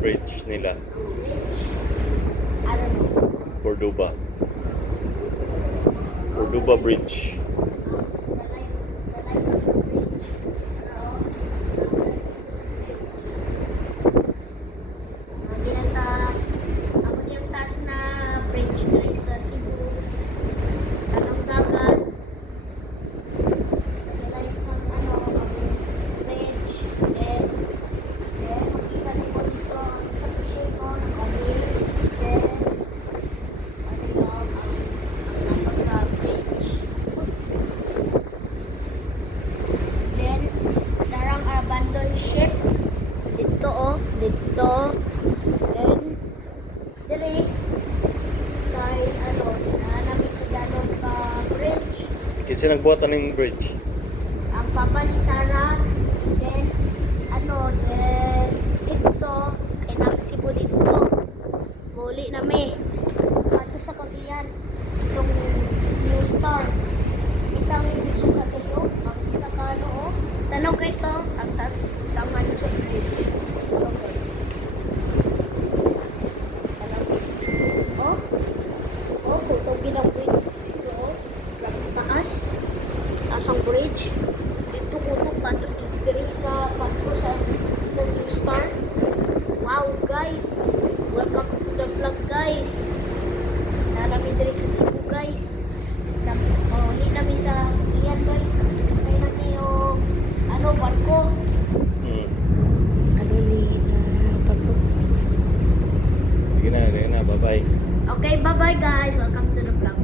bridge nila. Bridge? I don't know. Cordoba. Cordoba Bridge. Ship dito dito then dire kay namin sa Dalog bridge. Kinsa nagbuhat ng bridge? Ang papa ni Sarah, then then dito kay nagsibo dito muli nami ato sa Cagayan itong New Star itang suka kayo ang isa ka tanaw guys ang tas tangan sa bridge guys tutugin ang bridge dito taas ang bridge dito kutok pato dito sa pato sa New Star. Wow guys, welcome to the vlog guys. Namin diri sa Cebu guys. Ni namin sa iyan guys. Sakay namin yung barko. Barko. Sige na, bye bye. Okay, bye bye guys. Welcome to the vlog.